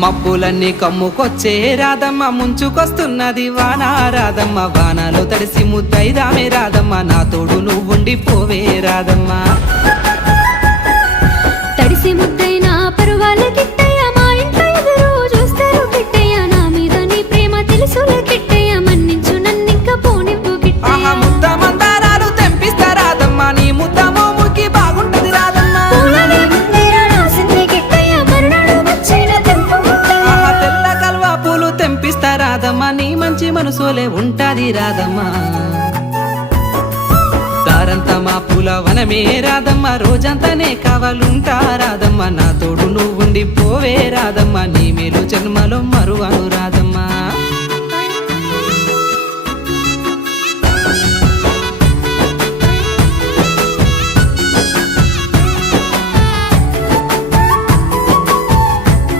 మబ్బులన్నీ కమ్ముకొచ్చే రాధమ్మ ముంచుకొస్తున్నది వాన రాధమ్మ వానలో తడిసి ముద్దైదామే రాధమ్మ నా తోడు నువ్వుండి పోవే రాధమ్మ తడిసి ముద్దైనా పరువాల కిట్టయ్య మా ఇంట్లో ఎదురు చూస్తారు కిట్టయ్య నా మీద నీ ప్రేమ తెలుసులే కిట్టయ్య మన్నించు నన్నింక పోనివ్వు కిట్టయ్య ముద్ద మందారాలు తెంపిస్తా రాధమ్మ నీ ముద్ద మోముకి బాగుంటది రాధమ్మ తెల్ల కల్వా పూలు తెంపిస్తా రాధమ్మ నీ మంచి మనసులే ఉంటాది రాధమ్మ దారంతా మా పూల వనమే రాధమ్మ రోజంతానే కావాలుంటా రాధమ్మ నా తోడు నువ్వుండి పోవే రాధమ్మ నీ మేలు జన్మలో